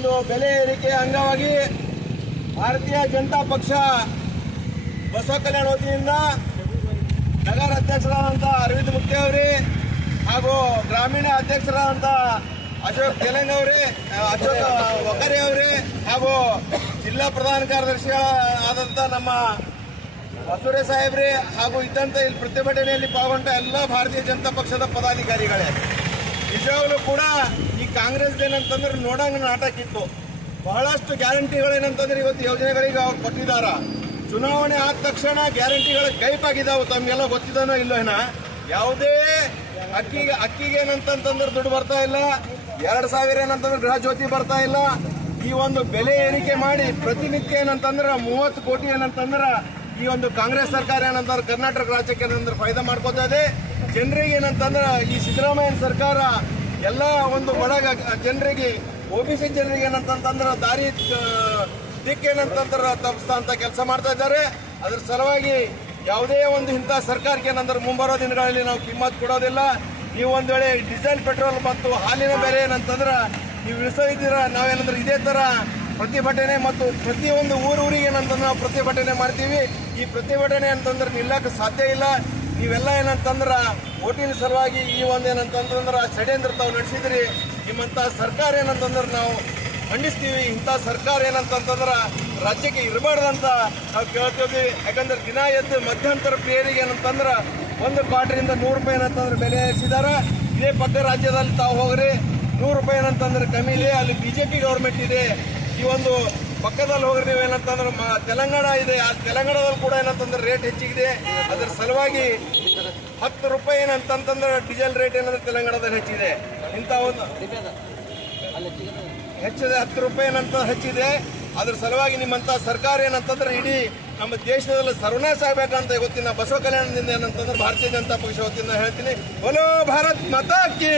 ಒಂದು ಬೆಲೆ ಏರಿಕೆ ಅಂಗವಾಗಿ ಭಾರತೀಯ ಜನತಾ ಪಕ್ಷ ಬಸವ ಕಲ್ಯಾಣ ವತಿಯಿಂದ ನಗರ ಅಧ್ಯಕ್ಷರಾದಂಥ ಅರವಿಂದ್ ಮುಕ್ತಿ ಅವರೇ ಹಾಗೂ ಗ್ರಾಮೀಣ ಅಧ್ಯಕ್ಷರಾದಂಥ ಅಶೋಕ್ ತೆಲಂಗ್ ಅವರೇ, ಅಶೋಕ್ ವಕರೆ ಅವರೇ ಹಾಗೂ ಜಿಲ್ಲಾ ಪ್ರಧಾನ ಕಾರ್ಯದರ್ಶಿಗಳಾದಂಥ ನಮ್ಮ ಬಸವರೇ ಸಾಹೇಬ್ರೆ ಹಾಗೂ ಇದ್ದಂಥ ಇಲ್ಲಿ ಪ್ರತಿಭಟನೆಯಲ್ಲಿ ಪಾಲ್ಗೊಂಡ ಎಲ್ಲ ಭಾರತೀಯ ಜನತಾ ಪಕ್ಷದ ಪದಾಧಿಕಾರಿಗಳೇ, ನಿಜವಾಗ್ಲೂ ಕೂಡ ಈ ಕಾಂಗ್ರೆಸ್ ಏನಂತಂದ್ರೆ ನೋಡಂಗ ನಾಟಕ ಇತ್ತು. ಬಹಳಷ್ಟು ಗ್ಯಾರಂಟಿಗಳೇನಂತಂದ್ರೆ ಇವತ್ತು ಯೋಜನೆಗಳಿಗೆ ಅವ್ರು ಕೊಟ್ಟಿದ್ದಾರ. ಚುನಾವಣೆ ಆದ ತಕ್ಷಣ ಗ್ಯಾರಂಟಿಗಳು ಗೈಪಾಗಿದ್ದಾವೆ. ತಮಗೆಲ್ಲ ಗೊತ್ತಿದ್ದಾನೋ ಇಲ್ಲೋ ಏನ, ಯಾವುದೇ ಅಕ್ಕಿಗೆ ಏನಂತಂದ್ರೆ ದುಡ್ಡು ಬರ್ತಾ ಇಲ್ಲ. 2000 ಏನಂತಂದ್ರೆ ಗೃಹ ಜ್ಯೋತಿ ಬರ್ತಾ ಇಲ್ಲ. ಈ ಒಂದು ಬೆಲೆ ಏರಿಕೆ ಮಾಡಿ ಪ್ರತಿನಿತ್ಯ ಏನಂತಂದ್ರೆ 30 ಕೋಟಿ ಏನಂತಂದ್ರೆ ಈ ಒಂದು ಕಾಂಗ್ರೆಸ್ ಸರ್ಕಾರ ಏನಂತಾರೆ ಕರ್ನಾಟಕ ರಾಜ್ಯಕ್ಕೆ ಏನಂದ್ರೆ ಫಾಯ್ದಾ ಮಾಡ್ಕೋತಾ ಇದೆ. ಜನರಿಗೆ ಏನಂತಂದ್ರೆ ಈ ಸಿದ್ದರಾಮಯ್ಯ ಸರ್ಕಾರ ಎಲ್ಲ ಒಂದು ಬಡ ಜನರಿಗೆ, OBC ಜನರಿಗೆ ಏನಂತಂದ್ರೆ ದಾರಿ ದಿಕ್ಕೇನಂತಂದ್ರೆ ತಪ್ಪಿಸ್ತಾ ಅಂತ ಕೆಲಸ ಮಾಡ್ತಾ ಇದ್ದಾರೆ. ಅದ್ರ ಸಲುವಾಗಿ ಯಾವುದೇ ಒಂದು ಇಂಥ ಸರ್ಕಾರಕ್ಕೆ ಏನಂದ್ರೆ ಮುಂಬರೋ ದಿನಗಳಲ್ಲಿ ನಾವು ಕಿಮ್ಮತ್ ಕೊಡೋದಿಲ್ಲ. ನೀವು ಒಂದು ವೇಳೆ ಡೀಸೆಲ್, ಪೆಟ್ರೋಲ್ ಮತ್ತು ಹಾಲಿನ ಬೆಲೆ ಏನಂತಂದ್ರೆ ನೀವು ಇಳಿಸೋದಿದ್ದೀರಾ, ನಾವೇನಂದ್ರೆ ಇದೇ ಥರ ಪ್ರತಿಭಟನೆ ಮತ್ತು ಪ್ರತಿಯೊಂದು ಊರಿಗೆ ಏನಂತಂದ್ರೆ ನಾವು ಪ್ರತಿಭಟನೆ ಮಾಡ್ತೀವಿ. ಈ ಪ್ರತಿಭಟನೆ ಅಂತಂದ್ರೆ ನಿಲ್ಲಕ್ಕೆ ಸಾಧ್ಯ ಇಲ್ಲ. ನೀವೆಲ್ಲ ಏನಂತಂದ್ರೆ ಓಟಿನ ಸಲುವಾಗಿ ಈ ಒಂದು ಏನಂತಂದ್ರೆ ಷಡ್ಯಂತ್ರ ತಾವು ನಡೆಸಿದ್ರಿ. ನಿಮ್ಮಂಥ ಸರ್ಕಾರ ಏನಂತಂದ್ರೆ ನಾವು ಖಂಡಿಸ್ತೀವಿ. ಇಂಥ ಸರ್ಕಾರ ಏನಂತಂದ್ರೆ ರಾಜ್ಯಕ್ಕೆ ಇರಬಾರ್ದಂತ ನಾವು ಕೇಳ್ತೀವಿ. ಯಾಕಂದ್ರೆ ದಿನ ಎದ್ದು ಮಧ್ಯಂತರ ಪ್ರಿಯರಿಗೆ ಏನಂತಂದ್ರೆ 1 ಕ್ವಾರ್ಟರಿಂದ 100 ರೂಪಾಯಿ ಏನಂತಂದ್ರೆ ಬೆಲೆ ಏರಿಸಿದ್ದಾರೆ. ಇದೇ ಪಕ್ಕ ರಾಜ್ಯದಲ್ಲಿ ತಾವು ಹೋಗ್ರಿ 100 ರೂಪಾಯಿ ಏನಂತಂದ್ರೆ ಕಮ್ಮಿ ಇದೆ. ಅಲ್ಲಿ BJP ಗೌರ್ಮೆಂಟ್ ಇದೆ. ಈ ಒಂದು ಪಕ್ಕದಲ್ಲಿ ಹೋಗ್ರಿ ನೀವು ಏನಂತಂದ್ರೆ ತೆಲಂಗಾಣ ಇದೆ. ಆ ತೆಲಂಗಾಣದಲ್ಲಿ ಕೂಡ ಏನಂತಂದ್ರೆ ರೇಟ್ ಹೆಚ್ಚಿಗಿದೆ. ಅದರ ಸಲುವಾಗಿ 10 ರೂಪಾಯಿ ಏನಂತಂದ್ರೆ ಡೀಸೆಲ್ ರೇಟ್ ಏನಂದ್ರೆ ತೆಲಂಗಾಣದಲ್ಲಿ ಹೆಚ್ಚಿದೆ. ಇಂಥ ಒಂದು ಹೆಚ್ಚಿದೆ 10 ರೂಪಾಯಿ ಏನಂತ ಹೆಚ್ಚಿದೆ. ಅದ್ರ ಸಲುವಾಗಿ ನಿಮ್ಮಂತ ಸರ್ಕಾರ ಏನಂತಂದ್ರೆ ಇಡೀ ನಮ್ಮ ದೇಶದಲ್ಲಿ ಸರ್ವನಾಶ ಆಗ್ಬೇಕಂತ ಇವತ್ತಿನ ಬಸವ ಕಲ್ಯಾಣದಿಂದ ಏನಂತಂದ್ರೆ ಭಾರತೀಯ ಜನತಾ ಪಕ್ಷ ವತಿಯಿಂದ ಹೇಳ್ತೀನಿ. ಬೋಲೋ ಭಾರತ್ ಮಾತಾ ಕಿ.